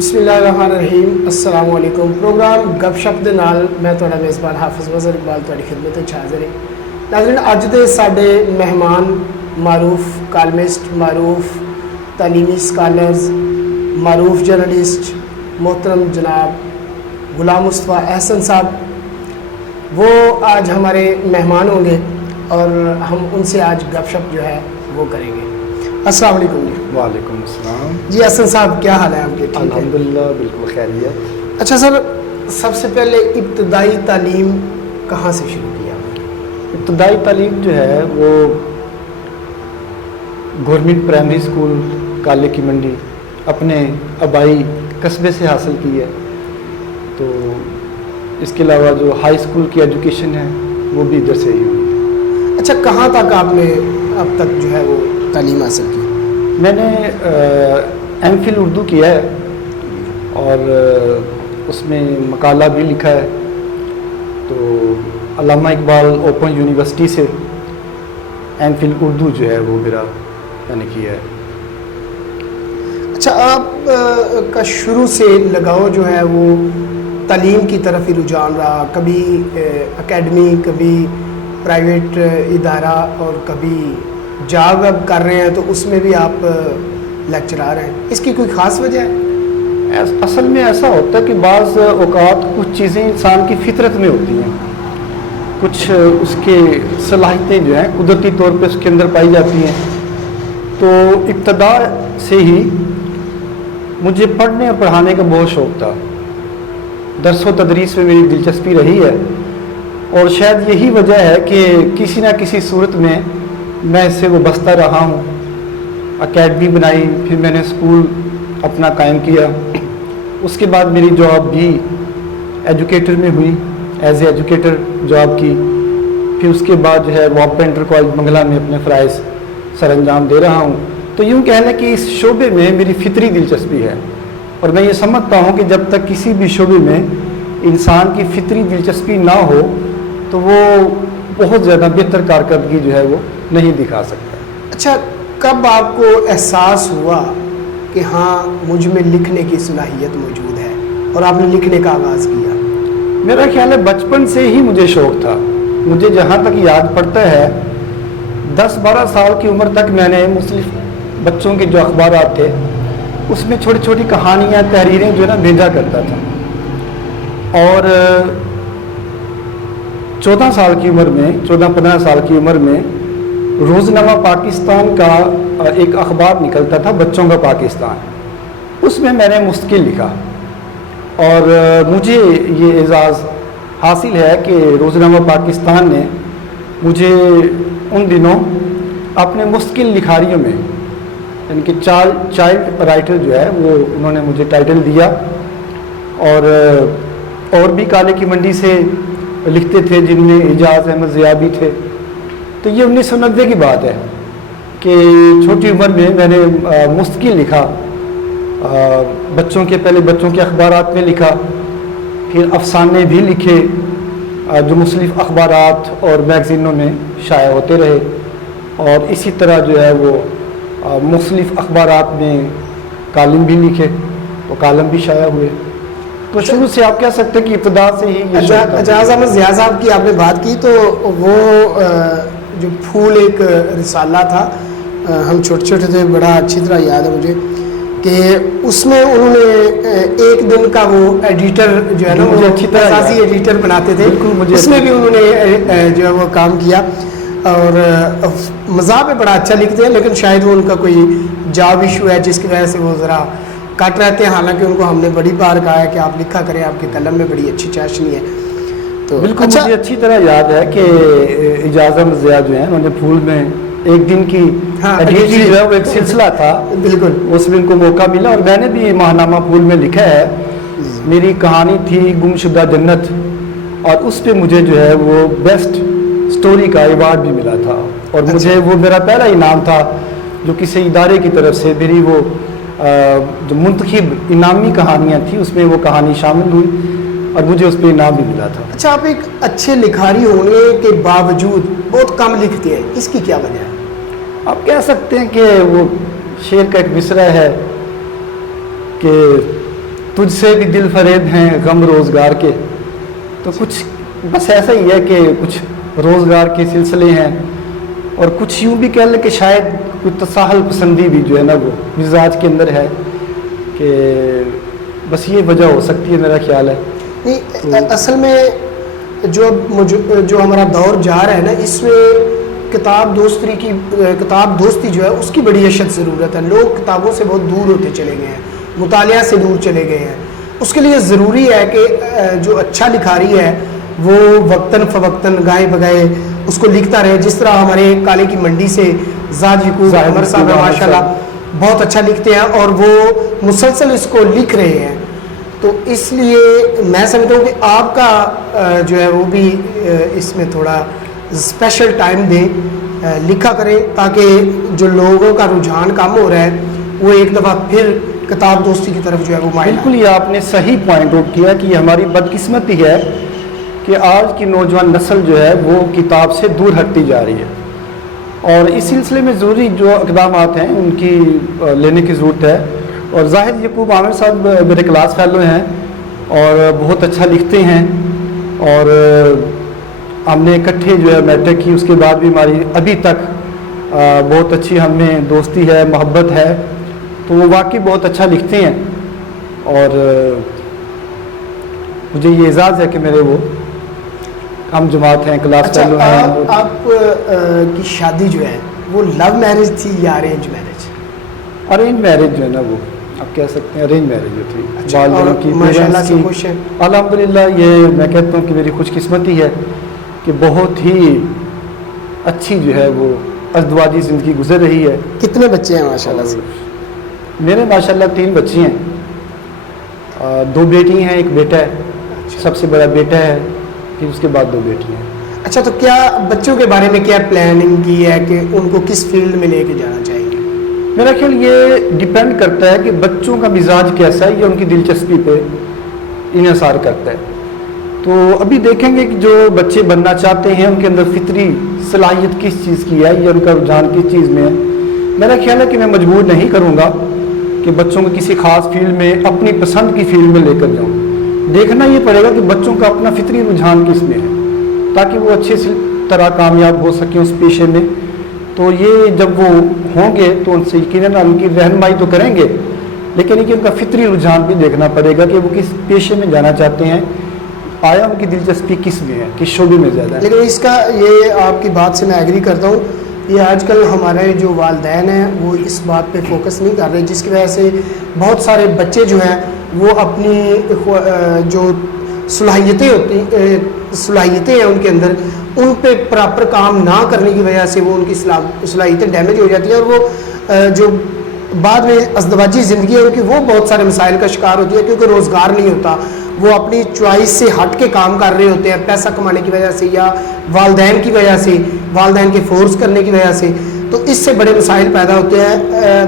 بسم اللہ الرحمن الرحیم. السلام علیکم. پروگرام گپ شپ دے نال میں تہاڈا میزبان حافظ مظہر اقبال تہاڈی خدمت وچ حاضر ہاں. ناظرین, اج دے ساڈے مہمان معروف کالمسٹ, معروف تعلیمی اسکالرز, معروف جرنلسٹ محترم جناب غلام مصطفیٰ احسن صاحب, وہ آج ہمارے مہمان ہوں گے اور ہم ان سے آج گپ شپ جو ہے وہ کریں گے. السلام علیکم جی. وعلیکم السلام جی احسن صاحب, کیا حال ہے آپ کے؟ الحمدللہ بالکل خیریت. اچھا سر, سب سے پہلے ابتدائی تعلیم کہاں سے شروع کیا؟ ابتدائی تعلیم جو ہے وہ گورنمنٹ پرائمری اسکول کالے کی منڈی اپنے آبائی قصبے سے حاصل کی ہے. تو اس کے علاوہ جو ہائی اسکول کی ایجوکیشن ہے وہ بھی ادھر سے ہی ہوئی. اچھا, کہاں تک آپ نے اب تک جو ہے وہ تعلیم حاصل کی؟ میں نے ایم فل اردو کیا ہے اور اس میں مقالہ بھی لکھا ہے. تو علامہ اقبال اوپن یونیورسٹی سے ایم فل اردو جو ہے وہ میرا میں نے کیا ہے. اچھا, آپ کا شروع سے لگاؤ جو ہے وہ تعلیم کی طرف ہی رجحان رہا, کبھی اکیڈمی, کبھی پرائیویٹ ادارہ اور کبھی جاب اب کر رہے ہیں تو اس میں بھی آپ لیکچرار ہیں. اس کی کوئی خاص وجہ ہے؟ اصل میں ایسا ہوتا ہے کہ بعض اوقات کچھ چیزیں انسان کی فطرت میں ہوتی ہیں, کچھ اس کے صلاحیتیں جو ہیں قدرتی طور پہ اس کے اندر پائی جاتی ہیں. تو ابتدا سے ہی مجھے پڑھنے اور پڑھانے کا بہت شوق تھا. درس و تدریس میں میری دلچسپی رہی ہے اور شاید یہی وجہ ہے کہ کسی نہ کسی صورت میں میں اس سے وابستہ رہا ہوں. اکیڈمی بنائی, پھر میں نے اسکول اپنا قائم کیا. اس کے بعد میری جاب بھی ایجوکیٹر میں ہوئی, ایز اے ایجوکیٹر جاب کی. پھر اس کے بعد جو ہے واپا انٹر کالج منگلہ میں اپنے فرائض سر انجام دے رہا ہوں. تو یوں کہہ لیں کہ اس شعبے میں میری فطری دلچسپی ہے اور میں یہ سمجھتا ہوں کہ جب تک کسی بھی شعبے میں انسان کی فطری دلچسپی نہ ہو تو وہ بہت زیادہ بہتر کارکردگی جو ہے وہ نہیں دکھا سکتا. اچھا, کب آپ کو احساس ہوا کہ ہاں مجھ میں لکھنے کی صلاحیت موجود ہے اور آپ نے لکھنے کا آغاز کیا؟ میرا خیال ہے بچپن سے ہی مجھے شوق تھا. مجھے جہاں تک یاد پڑتا ہے 10-12 سال کی عمر تک میں نے مختلف بچوں کے جو اخبارات تھے اس میں چھوٹی چھوٹی کہانیاں, تحریریں جو ہے نا بھیجا کرتا تھا. اور 14 سال کی عمر میں, 14-15 سال کی عمر میں روزنامہ پاکستان کا ایک اخبار نکلتا تھا, بچوں کا پاکستان. اس میں نے مستقل لکھا اور مجھے یہ اعزاز حاصل ہے کہ روزنامہ پاکستان نے مجھے ان دنوں اپنے مستقل لکھاریوں میں یعنی کہ چائلڈ رائٹر جو ہے وہ انہوں نے مجھے ٹائٹل دیا. اور بھی کالے کی منڈی سے لکھتے تھے جن میں اعجاز احمد ضیاء بھی تھے. تو یہ 1990 کی بات ہے کہ چھوٹی عمر میں نے مستقل لکھا. بچوں کے پہلے بچوں کے اخبارات میں لکھا, پھر افسانے بھی لکھے جو مختلف اخبارات اور میگزینوں میں شائع ہوتے رہے. اور اسی طرح جو ہے وہ مختلف اخبارات میں کالم بھی لکھے, وہ کالم بھی شائع ہوئے. تو شروع سے آپ کہہ سکتے ہیں کہ ابتدا سے ہی اعجاز احمد ضیاء صاحب کی آپ نے بات کی, تو وہ جو پھول ایک رسالہ تھا, ہم چھوٹے چھوٹے تھے, بڑا اچھی طرح یاد ہے مجھے کہ اس میں انہوں نے ایک دن کا وہ ایڈیٹر جو ہے نا وہ اساسی ایڈیٹر بناتے تھے, اس میں بھی انہوں نے جو ہے وہ کام کیا. اور مزاح پہ بڑا اچھا لکھتے ہیں, لیکن شاید وہ ان کا کوئی جاب ایشو ہے جس کی وجہ سے وہ ذرا کٹ رہتے ہیں. حالانکہ ان کو ہم نے بڑی بار کہا ہے کہ آپ لکھا کریں, آپ کے قلم میں بڑی اچھی چاشنی ہے. تو بالکل مجھے اچھی طرح یاد ہے کہ اعجاز احمد ضیاء جو ہیں انہوں نے پھول میں ایک دن کی ایڈیٹری جو ہے وہ ایک سلسلہ تھا, بالکل اس میں ان کو موقع ملا اور میں نے بھی ماہنامہ پھول میں لکھا ہے. میری کہانی تھی گم شدہ جنت اور اس پہ مجھے جو ہے وہ بیسٹ سٹوری کا ایوارڈ بھی ملا تھا. اور مجھے وہ میرا پہلا انعام تھا جو کسی ادارے کی طرف سے میری وہ جو منتخب انعامی کہانیاں تھیں اس میں وہ کہانی شامل ہوئی اور مجھے اس پہ انعام بھی ملا تھا. اچھا, آپ ایک اچھے لکھاری ہونے کے باوجود بہت کم لکھتے ہیں, اس کی کیا وجہ ہے؟ آپ کہہ سکتے ہیں کہ وہ شعر کا ایک مصرع ہے کہ تجھ سے بھی دل فریب ہیں غم روزگار کے. تو کچھ بس ایسا ہی ہے کہ کچھ روزگار کے سلسلے ہیں, اور کچھ یوں بھی کہہ لیں کہ شاید کچھ تساہل پسندی بھی جو ہے نا وہ مزاج کے اندر ہے, کہ بس یہ وجہ ہو سکتی ہے میرا خیال ہے. نہیں, اصل میں جو ہمارا دور جا رہا ہے نا, اس میں کتاب دوستی جو ہے اس کی بڑی اشد ضرورت ہے. لوگ کتابوں سے بہت دور ہوتے چلے گئے ہیں, مطالعہ سے دور چلے گئے ہیں. اس کے لیے ضروری ہے کہ جو اچھا لکھاری ہے وہ وقتاً فوقتاً گائے بگائے اس کو لکھتا رہے. جس طرح ہمارے کالے کی منڈی سے زاد یعقوب عمر صاحب ماشاء اللہ بہت اچھا لکھتے ہیں, اور وہ مسلسل اس کو لکھ رہے ہیں. تو اس لیے میں سمجھتا ہوں کہ آپ کا جو ہے وہ بھی اس میں تھوڑا اسپیشل ٹائم دیں, لکھا کریں, تاکہ جو لوگوں کا رجحان کم ہو رہا ہے وہ ایک دفعہ پھر کتاب دوستی کی طرف جو ہے وہ مائل. بالکل, یہ آپ نے صحیح پوائنٹ آؤٹ کیا کہ یہ ہماری بدقسمتی ہے کہ آج کی نوجوان نسل جو ہے وہ کتاب سے دور ہٹتی جا رہی ہے, اور اس سلسلے میں ضروری جو اقدامات ہیں ان کی لینے کی ضرورت ہے. اور زاہد یعقوب عامر صاحب میرے کلاس فیلو ہیں اور بہت اچھا لکھتے ہیں, اور ہم نے اکٹھے جو ہے میٹرک کی, اس کے بعد بھی ہماری ابھی تک بہت اچھی ہم میں دوستی ہے, محبت ہے. تو وہ واقعی بہت اچھا لکھتے ہیں, اور مجھے یہ اعزاز ہے کہ میرے وہ ہم جماعت ہیں, کلاس فیلو ہیں. آپ کی شادی جو ہے وہ لو میرج تھی یا ارینج میرج؟ ارینج میرج جو ہے نا وہ آپ کہہ سکتے ہیں ارینج میرج جو تھی. والدوں کی ماشاءاللہ سے خوش ہیں الحمدللہ. یہ میں کہتا ہوں کہ میری خوش قسمتی ہے کہ بہت ہی اچھی جو ہے وہ ازدواجی زندگی گزر رہی ہے. کتنے بچے ہیں ماشاءاللہ سے؟ میرے ماشاءاللہ 3 بچی ہیں, 2 بیٹی ہیں, 1 بیٹا ہے. سب سے بڑا بیٹا ہے, پھر اس کے بعد 2 بیٹی ہیں. اچھا, تو کیا بچوں کے بارے میں کیا پلاننگ کی ہے کہ ان کو کس فیلڈ میں لے کے جانا چاہیے؟ میرا خیال یہ ڈیپینڈ کرتا ہے کہ بچوں کا مزاج کیسا ہے, یہ ان کی دلچسپی پہ انحصار کرتا ہے. تو ابھی دیکھیں گے کہ جو بچے بننا چاہتے ہیں ان کے اندر فطری صلاحیت کس چیز کی ہے, یا ان کا رجحان کس چیز میں ہے. میرا خیال ہے کہ میں مجبور نہیں کروں گا کہ بچوں کو کسی خاص فیلڈ میں اپنی پسند کی فیلڈ میں لے کر جاؤں. دیکھنا یہ پڑے گا کہ بچوں کا اپنا فطری رجحان کس میں ہے, تاکہ وہ اچھے سے طرح کامیاب ہو سکیں اس پیشے میں. تو یہ جب وہ ہوں گے تو ان سے یقیناً ان کی رہنمائی تو کریں گے, لیکن یہ کہ ان کا فطری رجحان بھی دیکھنا پڑے گا کہ وہ کس پیشے میں جانا چاہتے ہیں, آیا ان کی دلچسپی کس میں ہے, کس شعبے میں زیادہ ہے. لیکن اس کا یہ آپ کی بات سے میں ایگری کرتا ہوں, یہ آج کل ہمارے جو والدین ہیں وہ اس بات پہ فوکس نہیں کر رہے, جس کی وجہ سے بہت سارے بچے جو ہیں وہ اپنی جو صلاحیتیں ہیں ان کے اندر, ان پہ پراپر کام نہ کرنے کی وجہ سے وہ ان کی صلاحیتیں ڈیمیج ہو جاتی ہیں, اور وہ جو بعد میں ازدواجی زندگی ہے ان کی وہ بہت سارے مسائل کا شکار ہوتی ہے, کیونکہ روزگار نہیں ہوتا, وہ اپنی چوائس سے ہٹ کے کام کر رہے ہوتے ہیں پیسہ کمانے کی وجہ سے یا والدین کی وجہ سے, والدین کے فورس کرنے کی وجہ سے. تو اس سے بڑے مسائل پیدا ہوتے ہیں.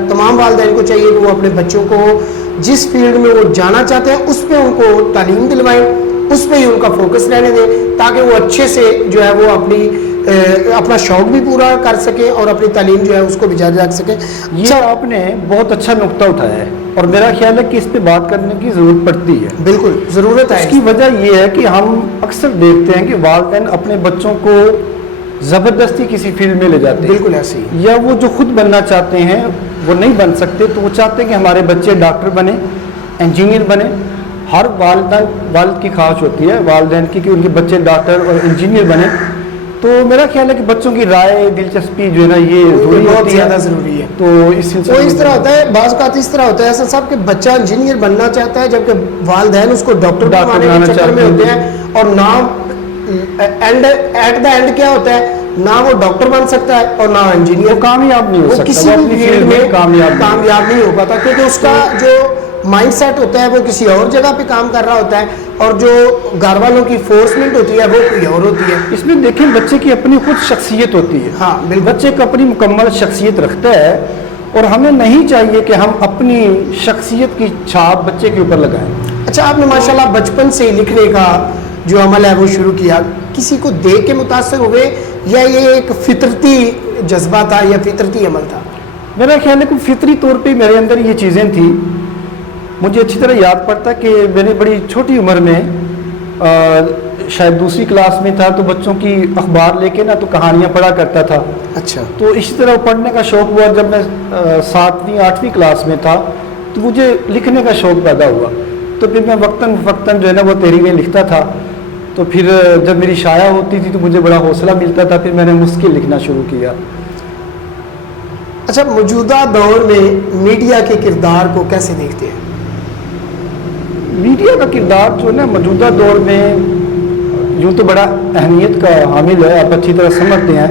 تمام والدین کو چاہیے کہ وہ اپنے بچوں کو جس فیلڈ میں وہ جانا چاہتے ہیں اس پہ ان کو تعلیم دلوائیں, اس پہ ہی ان کا فوکس رہنے دیں, تاکہ وہ اچھے سے جو ہے وہ اپنا شوق بھی پورا کر سکیں اور اپنی تعلیم جو ہے اس کو بھی جاری رکھ سکیں. یہ آپ نے بہت اچھا نقطہ اٹھایا ہے, اور میرا خیال ہے کہ اس پہ بات کرنے کی ضرورت پڑتی ہے. بالکل ضرورت ہے. اس کی وجہ یہ ہے کہ ہم اکثر دیکھتے ہیں کہ والدین اپنے بچوں کو زبردستی کسی فیلڈ میں لے جاتے ہیں. بالکل ایسے ہی. یا وہ جو خود بننا چاہتے ہیں وہ نہیں بن سکتے, تو وہ چاہتے ہیں کہ ہمارے بچے ڈاکٹر بنے, انجینئر بنے. ہر والد کی خواہش ہوتی ہے والدین کی کہ ان کے بچے ڈاکٹر اور انجینئر بنے. تو میرا خیال ہے کہ بچوں کی رائے, دلچسپی جو ہے نا یہ بہت زیادہ ضروری ہے. تو اس سلسلے وہ اس طرح ہوتا ہے, بعض اوقات اس طرح ہوتا ہے ایسا صاحب کہ بچہ انجینئر بننا چاہتا ہے جبکہ والدین اس کو ڈاکٹر بنانے کے چکر میں ہوتے ہیں, اور نہ ایٹ دا اینڈ کیا ہوتا ہے, نہ وہ ڈاکٹر بن سکتا ہے اور نہ انجینئر. کامیاب نہیں ہو سکتا, کسی بھی فیلڈ میں کامیاب نہیں ہو پاتا, کیونکہ اس کا جو مائنڈ سیٹ ہوتا ہے وہ کسی اور جگہ پہ کام کر رہا ہوتا ہے, اور جو گھر والوں کی فورسمنٹ ہوتی ہے وہ کوئی اور ہوتی ہے. اس میں دیکھیں بچے کی اپنی خود شخصیت ہوتی ہے. ہاں بالکل, بچے کا اپنی مکمل شخصیت رکھتا ہے, اور ہمیں نہیں چاہیے کہ ہم اپنی شخصیت کی چھاپ بچے کے اوپر لگائیں. اچھا, آپ نے ماشاءاللہ بچپن سے ہی لکھنے کا جو عمل ہے وہ شروع کیا, کسی کو دیکھ کے متاثر ہوئے یا یہ ایک فطرتی جذبہ تھا یا فطرتی عمل تھا؟ میرا خیال ہے کہ فطری طور پہ میرے اندر یہ چیزیں تھیں. مجھے اچھی طرح یاد پڑتا ہے کہ میں نے بڑی چھوٹی عمر میں شاید دوسری کلاس میں تھا تو بچوں کی اخبار لے کے نا تو کہانیاں پڑھا کرتا تھا. اچھا. تو اسی طرح پڑھنے کا شوق ہوا. جب میں 7ویں 8ویں کلاس میں تھا تو مجھے لکھنے کا شوق پیدا ہوا. تو پھر میں وقتاً فوقتاً جو ہے نا وہ تحریریں لکھتا تھا. تو پھر جب میری شائع ہوتی تھی تو مجھے بڑا حوصلہ ملتا تھا. پھر میں نے مشکل لکھنا شروع کیا. اچھا، موجودہ دور میں میڈیا کے کردار کو کیسے دیکھتے ہیں؟ میڈیا کا کردار جو ہے نا موجودہ دور میں یوں تو بڑا اہمیت کا حامل ہے، آپ اچھی طرح سمجھتے ہیں.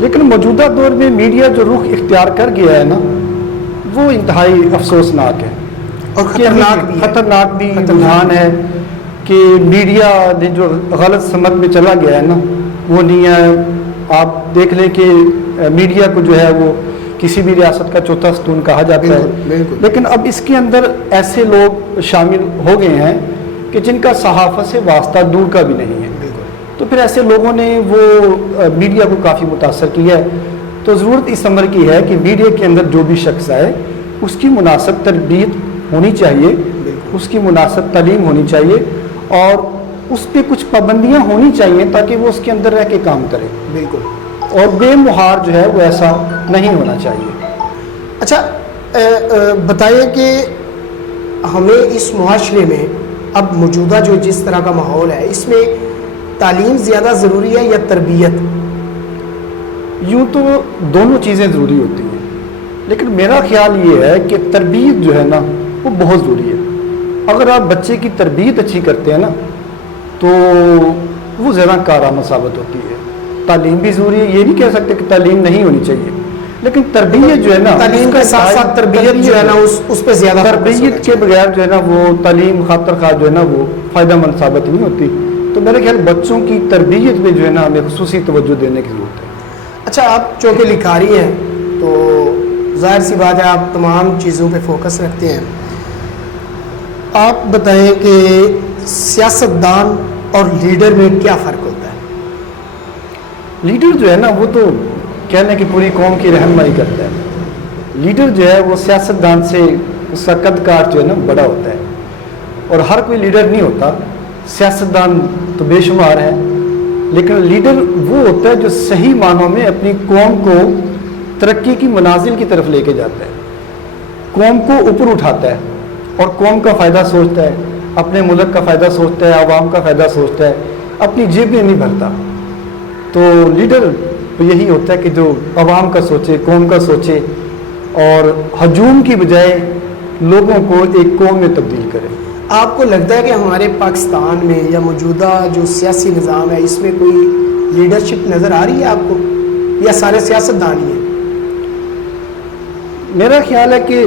لیکن موجودہ دور میں میڈیا جو رخ اختیار کر گیا ہے نا وہ انتہائی افسوسناک ہے اور خطرناک بھی رجحان ہے کہ میڈیا نے جو غلط سمت میں چلا گیا ہے نا وہ نہیں ہے. آپ دیکھ لیں کہ میڈیا کو جو ہے وہ کسی بھی ریاست کا چوتھا ستون کہا جاتا ہے. لیکن اب اس کے اندر ایسے لوگ شامل ہو گئے ہیں کہ جن کا صحافت سے واسطہ دور کا بھی نہیں ہے. تو پھر ایسے لوگوں نے وہ میڈیا کو کافی متاثر کیا ہے. تو ضرورت اس امر کی ہے کہ میڈیا کے اندر جو بھی شخص آئے اس کی مناسب تربیت ہونی چاہیے، اس کی مناسب تعلیم ہونی چاہیے اور اس پہ کچھ پابندیاں ہونی چاہیے تاکہ وہ اس کے اندر رہ کے کام کرے. بالکل. اور بے مہار جو ہے وہ ایسا نہیں ہونا چاہیے. اچھا بتائیے کہ ہمیں اس معاشرے میں اب موجودہ جو جس طرح کا ماحول ہے اس میں تعلیم زیادہ ضروری ہے یا تربیت؟ یوں تو دونوں چیزیں ضروری ہوتی ہیں، لیکن میرا خیال یہ ہے کہ تربیت جو ہے نا وہ بہت ضروری ہے. اگر آپ بچے کی تربیت اچھی کرتے ہیں نا تو وہ زیادہ کارآمد ثابت ہوتی ہے. تعلیم بھی ضروری ہے، یہ نہیں کہہ سکتے کہ تعلیم نہیں ہونی چاہیے، لیکن تربیت جو ہے نا تعلیم کے ساتھ ساتھ تربیت جو ہے نا اس پہ زیادہ تربیت کے بغیر جو ہے نا وہ تعلیم خاطر خواہ جو ہے نا وہ فائدہ مند ثابت نہیں ہوتی. تو میرے خیال بچوں کی تربیت میں جو ہے نا ہمیں خصوصی توجہ دینے کی ضرورت ہے. اچھا، آپ چونکہ لکھاری ہیں تو ظاہر سی بات ہے آپ تمام چیزوں پہ فوکس رکھتے ہیں. آپ بتائیں کہ سیاستدان اور لیڈر میں کیا فرق ہوتا ہے؟ لیڈر جو ہے نا وہ تو کہنے کہ پوری قوم کی رہنمائی کرتا ہے. لیڈر جو ہے وہ سیاستدان سے اس کا قد کاٹ جو ہے نا بڑا ہوتا ہے. اور ہر کوئی لیڈر نہیں ہوتا. سیاستدان تو بے شمار ہے، لیکن لیڈر وہ ہوتا ہے جو صحیح معنوں میں اپنی قوم کو ترقی کی منازل کی طرف لے کے جاتا ہے، قوم کو اوپر اٹھاتا ہے اور قوم کا فائدہ سوچتا ہے، اپنے ملک کا فائدہ سوچتا ہے، عوام کا فائدہ سوچتا ہے، اپنی جیبیں نہیں بھرتا. تو لیڈر یہی ہوتا ہے کہ جو عوام کا سوچے، قوم کا سوچے اور ہجوم کی بجائے لوگوں کو ایک قوم میں تبدیل کرے. آپ کو لگتا ہے کہ ہمارے پاکستان میں یا موجودہ جو سیاسی نظام ہے اس میں کوئی لیڈرشپ نظر آ رہی ہے آپ کو، یا سارے سیاستدان ہی ہیں؟ میرا خیال ہے کہ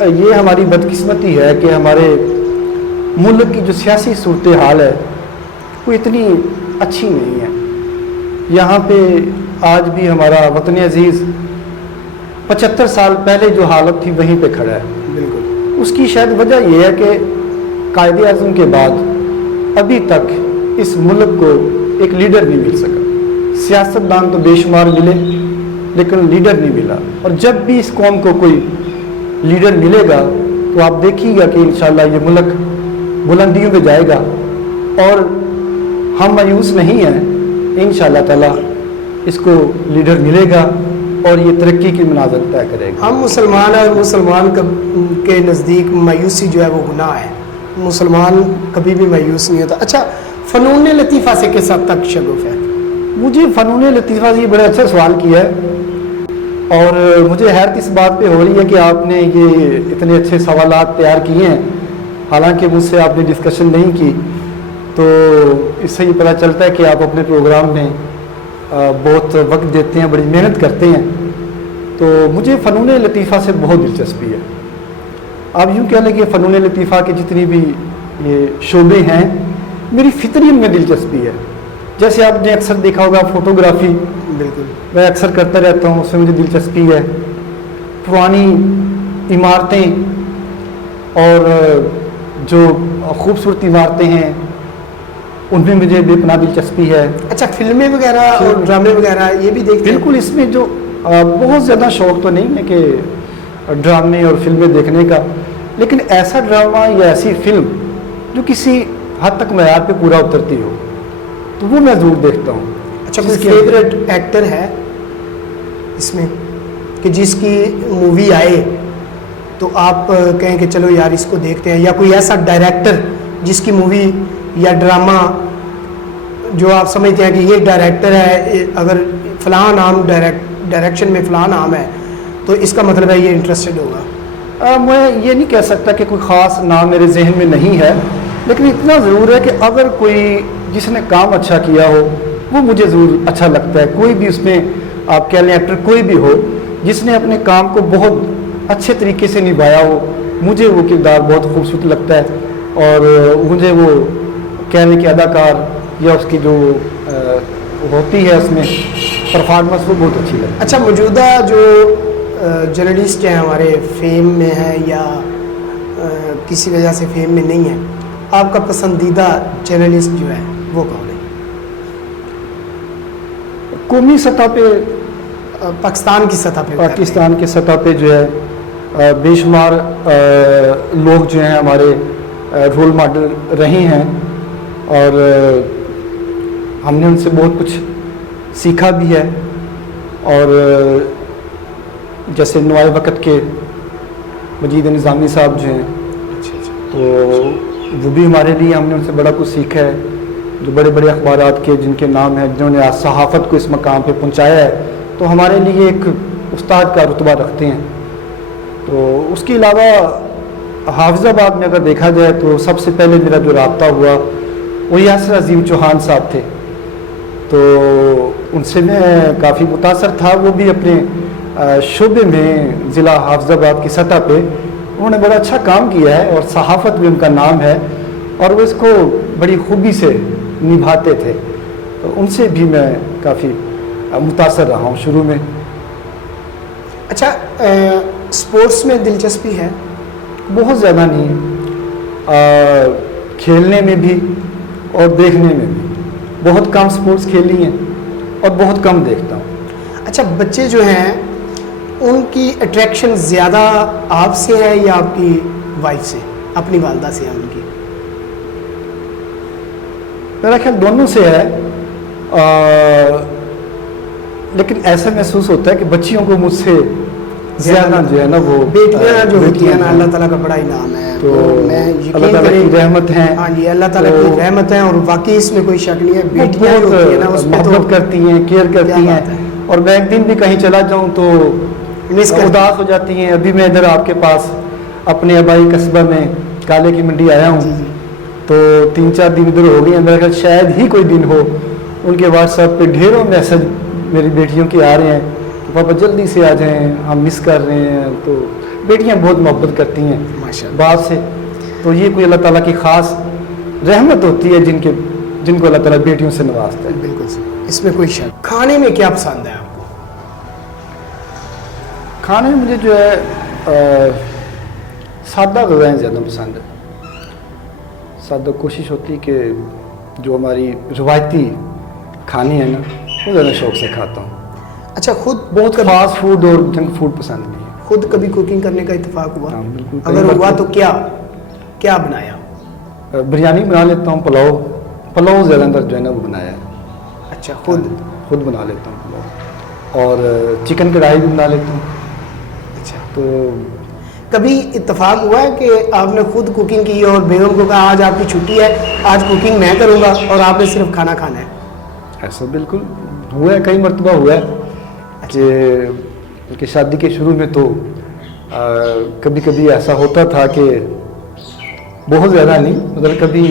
یہ ہماری بدقسمتی ہے کہ ہمارے ملک کی جو سیاسی صورتحال ہے وہ اتنی اچھی نہیں ہے. یہاں پہ آج بھی ہمارا وطن عزیز 75 سال پہلے جو حالت تھی وہیں پہ کھڑا ہے. بالکل. اس کی شاید وجہ یہ ہے کہ قائد اعظم کے بعد ابھی تک اس ملک کو ایک لیڈر نہیں مل سکا. سیاستدان تو بے شمار ملے لیکن لیڈر نہیں ملا. اور جب بھی اس قوم کو کوئی لیڈر ملے گا تو آپ دیکھیے گا کہ انشاءاللہ یہ ملک بلندیوں پہ جائے گا اور ہم مایوس نہیں ہیں. انشاءاللہ تعالیٰ اس کو لیڈر ملے گا اور یہ ترقی کی منازل طے کرے گا. ہم مسلمان ہیں اور مسلمان کے نزدیک مایوسی جو ہے وہ گناہ ہے. مسلمان کبھی بھی مایوس نہیں ہوتا. اچھا، فنون لطیفہ سے کس حد تک شغف ہے؟ مجھے فنون لطیفہ سے بڑا اچھا سوال کیا ہے اور مجھے حیرت اس بات پہ ہو رہی ہے کہ آپ نے یہ اتنے اچھے سوالات تیار کیے ہیں، حالانکہ مجھ سے آپ نے ڈسکشن نہیں کی. تو اس سے یہ پتہ چلتا ہے کہ آپ اپنے پروگرام میں بہت وقت دیتے ہیں، بڑی محنت کرتے ہیں. تو مجھے فنون لطیفہ سے بہت دلچسپی ہے. آپ یوں کہہ لیں کہ فنون لطیفہ کے جتنی بھی یہ شعبے ہیں میری فطری ان میں دلچسپی ہے. جیسے آپ نے اکثر دیکھا ہوگا فوٹوگرافی، بالکل میں اکثر کرتا رہتا ہوں، اس میں مجھے دلچسپی ہے. پرانی عمارتیں اور جو خوبصورت عمارتیں ہیں ان میں مجھے بے پناہ دلچسپی ہے. اچھا، فلمیں وغیرہ اور ڈرامے وغیرہ یہ بھی دیکھتے ہیں؟ بالکل. اس میں جو بہت زیادہ شوق تو نہیں ہے کہ ڈرامے اور فلمیں دیکھنے کا، لیکن ایسا ڈرامہ یا ایسی فلم جو کسی حد تک معیار پہ پورا اترتی ہو تو وہ میں ضرور دیکھتا ہوں. اچھا کوئی فیوریٹ ایکٹر ہے اس میں کہ جس کی مووی آئے تو آپ کہیں کہ چلو یار اس کو دیکھتے ہیں, یا کوئی ایسا ڈائریکٹر جس کی مووی یا ڈرامہ جو آپ سمجھتے ہیں کہ یہ ڈائریکٹر ہے, اگر فلاں نام ڈائریکشن میں فلاں نام ہے تو اس کا مطلب ہے یہ انٹرسٹڈ ہوگا؟ میں یہ نہیں کہہ سکتا کہ کوئی خاص نام میرے ذہن میں نہیں ہے, لیکن اتنا ضرور ہے کہ اگر کوئی جس نے کام اچھا کیا ہو وہ مجھے ضرور اچھا لگتا ہے. کوئی بھی اس میں آپ کہہ لیں ایکٹر کوئی بھی ہو جس نے اپنے کام کو بہت اچھے طریقے سے نبھایا ہو, مجھے وہ کردار بہت خوبصورت لگتا ہے, اور مجھے وہ کہنے کے اداکار یا اس کی جو ہوتی ہے اس میں پرفارمنس وہ بہت اچھی لگتی ہے. اچھا موجودہ جو جرنلسٹ ہیں ہمارے فیم میں ہے یا کسی وجہ سے فیم میں نہیں ہے, آپ کا پسندیدہ جرنلسٹ جو ہے وہ کون ہے؟ قومی سطح پہ, پاکستان کی سطح پہ, پاکستان کی سطح پہ جو ہے بے شمار لوگ جو ہیں ہمارے رول ماڈل رہے ہیں, اور ہم نے ان سے بہت کچھ سیکھا بھی ہے. اور جیسے نوائے وقت کے مجید نظامی صاحب جو ہیں, تو وہ بھی ہمارے لیے, ہم نے ان سے بڑا کچھ سیکھا ہے. جو بڑے بڑے اخبارات کے جن کے نام ہیں, جنہوں نے صحافت کو اس مقام پہ پہنچایا ہے, تو ہمارے لیے ایک استاد کا رتبہ رکھتے ہیں. تو اس کے علاوہ حافظ آباد میں اگر دیکھا جائے تو سب سے پہلے میرا جو رابطہ ہوا وہ یاسر عظیم چوہان صاحب تھے. تو ان سے میں کافی متاثر تھا. وہ بھی اپنے شعبے میں ضلع حافظ آباد کی سطح پہ انہوں نے بڑا اچھا کام کیا ہے, اور صحافت بھی ان کا نام ہے, اور وہ اس کو بڑی خوبی سے نبھاتے تھے. تو ان سے بھی میں کافی متاثر رہا ہوں شروع میں. اچھا سپورٹس میں دلچسپی ہے؟ بہت زیادہ نہیں, کھیلنے میں بھی اور دیکھنے میں بھی. بہت کم سپورٹس کھیلی ہیں اور بہت کم دیکھتا ہوں. اچھا بچے جو ہیں ان کی اٹریکشن زیادہ آپ سے ہے یا آپ کی وائف سے, اپنی والدہ سے ہے ان کی؟ میرا خیال دونوں سے ہے, لیکن ایسا محسوس ہوتا ہے کہ بچیوں کو مجھ سے زیادہ جو ہے نا وہ بیٹیاں جو ہوتی ہیں نا, اللہ تعالیٰ کا بڑا انعام ہے. تو میں اللہ تعالیٰ کی رحمت ہے. ہاں جی, اللہ تعالیٰ کی رحمت ہے, اور واقعی اس میں کوئی شک نہیں ہے. بیٹیاں جو ہوتی ہیں نا اس میں محبت کرتی ہیں, کیئر کرتی ہیں, اور میں ایک دن بھی کہیں چلا جاؤں تو اداس ہو جاتی ہیں. ابھی میں ادھر آپ کے پاس اپنے آبائی قصبہ میں کالے کی منڈی آیا ہوں, تو 3-4 دن ادھر ہو گئی ہیں. میرا خیال شاید ہی کوئی دن ہو ان کے واٹس ایپ پہ ڈھیروں میسج میری بیٹیوں کے آ رہے ہیں کہ پاپا جلدی سے آ جائیں, ہم مس کر رہے ہیں. تو بیٹیاں بہت محبت کرتی ہیں باپ سے. تو یہ کوئی اللہ تعالیٰ کی خاص رحمت ہوتی ہے جن کو اللہ تعالیٰ بیٹیوں سے نوازتا ہے. بالکل اس میں کوئی شک. کھانے میں کیا پسند ہے آپ کو؟ کھانے میں مجھے جو ہے سادہ غذائیں زیادہ پسند ہے. سادہ کوشش ہوتی ہے کہ جو ہماری روایتی کھانے ہیں نا وہ زیادہ شوق سے کھاتا ہوں. اچھا خود بہت فاسٹ فوڈ اور جنک فوڈ پسند نہیں ہے. خود کبھی کوکنگ کرنے کا اتفاق ہوا؟ ہاں بالکل. اگر ہوا تو کیا بنایا؟ بریانی بنا لیتا ہوں, پلاؤ زیادہ اندر جو ہے نا وہ بنایا ہے. اچھا خود بنا لیتا ہوں پلاؤ, اور چکن کڑھائی بھی بنا لیتا ہوں. اچھا تو کبھی اتفاق ہوا ہے کہ آپ نے خود کوکنگ کی اور بیگم کو کہا آج آپ کی چھٹی ہے, آج کوکنگ میں کروں گا, اور آپ نے صرف کھانا کھانا ہے؟ ایسا بالکل ہوا ہے, کئی مرتبہ ہوا ہے کہ شادی کے شروع میں تو کبھی کبھی ایسا ہوتا تھا کہ بہت زیادہ نہیں, مطلب کبھی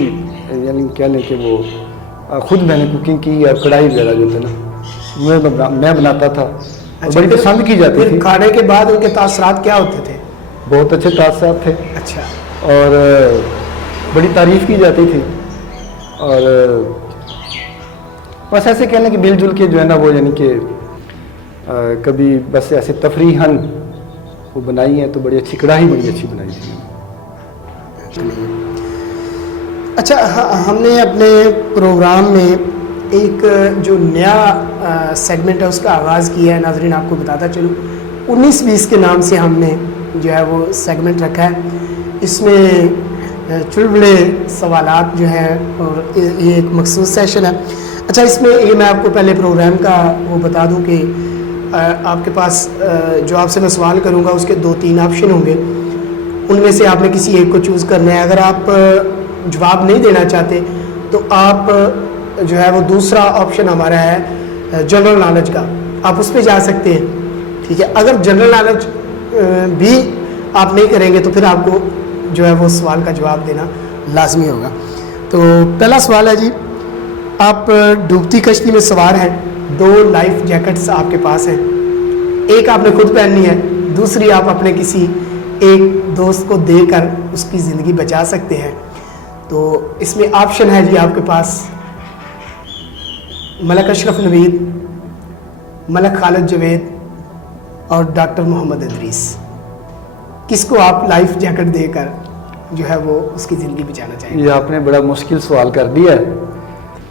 یعنی کہہ لیں کہ وہ خود میں نے کوکنگ کی, اور کڑھائی وغیرہ جو تھے نا میں بناتا تھا, اور بڑی پسند کی جاتی تھی. کھانے کے بعد ان کے تاثرات کیا ہوتے تھے؟ بہت اچھے تاثرات تھے. اچھا. اور بڑی تعریف کی جاتی تھی, اور بس ایسے کہہ لیں کہ مل جل کے جو ہے نا وہ یعنی کہ کبھی بس ایسے تفریحاً وہ بنائی ہیں, تو بڑی اچھی کڑھائی بڑی اچھی بنائی تھی. اچھا ہم نے اپنے پروگرام میں ایک جو نیا سیگمنٹ ہے اس کا آغاز کیا ہے. ناظرین آپ کو بتاتا چلوں 19-20 کے نام سے ہم نے جو ہے وہ سیگمنٹ رکھا ہے. اس میں چلبڑے سوالات جو ہیں اور یہ ایک مخصوص سیشن ہے. اچھا اس میں یہ میں آپ کو پہلے پروگرام کا وہ بتا دوں کہ آپ کے پاس جو آپ سے میں سوال کروں گا اس کے 2-3 آپشن ہوں گے. ان میں سے آپ نے کسی ایک کو چوز کرنا ہے. اگر آپ جواب نہیں دینا چاہتے تو آپ جو ہے وہ دوسرا آپشن ہمارا ہے جنرل نالج کا, آپ اس پہ جا سکتے ہیں. ٹھیک ہے, اگر جنرل نالج بھی آپ نہیں کریں گے تو پھر آپ کو جو ہے وہ سوال کا جواب دینا لازمی ہوگا. تو پہلا سوال ہے جی, آپ ڈوبتی کشتی میں سوار ہیں, 2 لائف جیکٹس آپ کے پاس ہیں. ایک آپ نے خود پہننی ہے, دوسری آپ اپنے کسی ایک دوست کو دے کر اس کی زندگی بچا سکتے ہیں. تو اس میں آپشن ہے جی آپ کے پاس ملک اشرف نوید, ملک خالد جوید اور ڈاکٹر محمد ادریس. کس کو آپ لائف جیکٹ دے کر جو ہے وہ اس کی زندگی بچانا چاہیں گے؟ یہ آپ نے بڑا مشکل سوال کر دیا ہے,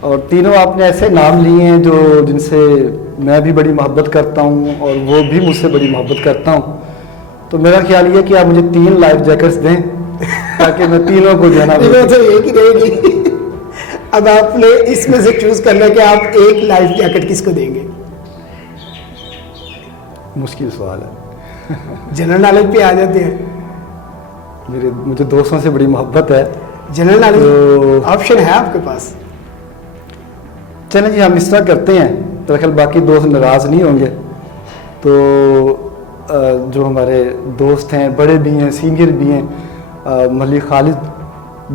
اور تینوں آپ نے ایسے نام لیے ہیں جن سے میں بھی بڑی محبت کرتا ہوں اور وہ بھی مجھ سے بڑی محبت کرتا ہوں. تو میرا خیال یہ کہ آپ مجھے 3 لائف جیکٹس دیں تاکہ میں تینوں کو جو ہے نا تو ایک ہی رہے گی. اب آپ نے اس میں سے چوز کرنا کہ آپ ایک لائف جیکٹ کس کو دیں گے. مشکل سوال ہے. جنرل نالج پہ آ جاتے ہیں. مجھے دوستوں سے بڑی محبت ہے. جنرل نالج آپشن ہے آپ کے پاس. چلیں جی ہم اس طرح کرتے ہیں, دراصل باقی دوست ناراض نہیں ہوں گے. تو جو ہمارے دوست ہیں, بڑے بھی ہیں, سینئر بھی ہیں, ملک خالد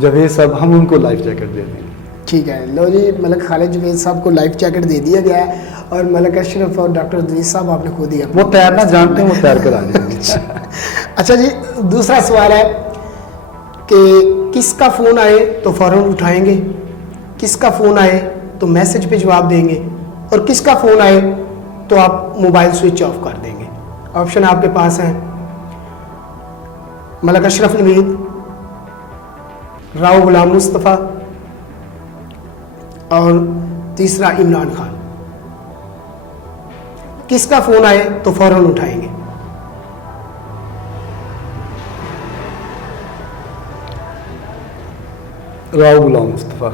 جوید صاحب, ہم ان کو لائف جیکٹ دے دیں گے. ٹھیک ہے, لو جی ملک خالد جوید صاحب کو لائف جیکٹ دے دیا گیا ہے, اور ملک اشرف اور ڈاکٹر ادریس صاحب آپ نے خود ہی وہ تیرنا جانتے ہیں, وہ تیر کر آ جائیں گے. اچھا جی, دوسرا سوال ہے کہ کس کا فون آئے تو فوراً اٹھائیں گے, کس کا فون آئے تو میسج پہ جواب دیں گے, اور کس کا فون آئے تو آپ موبائل سوئچ آف کر دیں گے. آپشن آپ کے پاس ہیں ملک اشرف نوید, راؤ غلام مصطفیٰ اور تیسرا عمران خان. کس کا فون آئے تو فوراً اٹھائیں گے. راؤ غلام مصطفیٰ.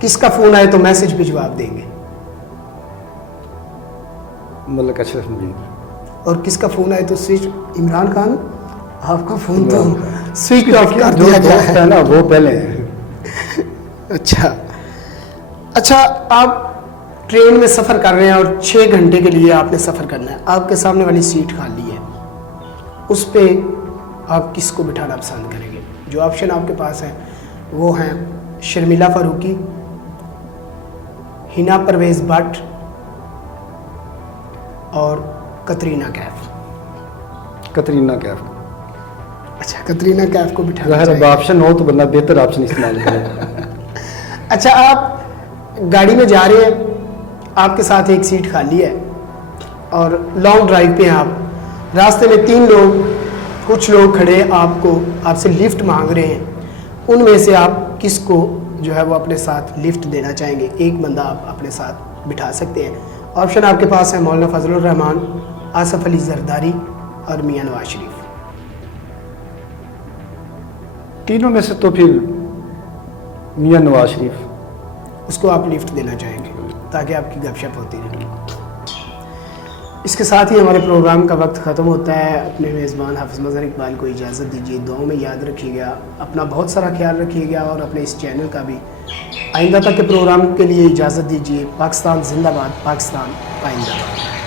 کس کا فون آئے تو میسج پہ جواب دیں گے. ملک اشرف نوید. اور کس کا فون آئے تو سوئچ. عمران خان آپ کا فون تو سوئچ آف کر جو دیا گیا دوست ہے ہے نا وہ پہلے ہیں. اچھا آپ ٹرین میں سفر کر رہے ہیں اور 6 گھنٹے کے لیے آپ نے سفر کرنا ہے. آپ کے سامنے والی سیٹ خالی ہے, اس پہ آپ کس کو بٹھانا پسند کریں گے. جو آپشن آپ کے پاس ہیں وہ ہیں شرمیلا فاروقی, ہنا پرویز بٹ اور کترینہ کیف. کترینہ کیف. اچھا کترینہ کیف کو بٹھانا ظاہر چاہیں اب آپشن ہو تو بندہ بہتر آپشن استعمال کرے. اچھا آپ گاڑی میں جا رہے ہیں, آپ کے ساتھ ایک سیٹ خالی ہے اور لانگ ڈرائیو پہ ہیں آپ. راستے میں 3 لوگ, کچھ لوگ کھڑے آپ سے لفٹ مانگ رہے ہیں. ان میں سے آپ کس کو جو ہے وہ اپنے ساتھ لفٹ دینا چاہیں گے. ایک بندہ آپ اپنے ساتھ بٹھا سکتے ہیں. آپشن آپ کے پاس ہے مولانا فضل الرحمان, آصف علی زرداری اور میاں نواز شریف. تینوں میں سے تو پھر میاں نواز شریف. اس کو آپ لفٹ دینا چاہیں گے تاکہ آپ کی گپ شپ ہوتی رہے. اس کے ساتھ ہی ہمارے پروگرام کا وقت ختم ہوتا ہے. اپنے میزبان حافظ مظہر اقبال کو اجازت دیجیے. دعاؤں میں یاد رکھیے گا, اپنا بہت سارا خیال رکھیے گا, اور اپنے اس چینل کا بھی. آئندہ تک کے پروگرام کے لیے اجازت دیجیے. پاکستان زندہ باد, پاکستان آئندہ باد.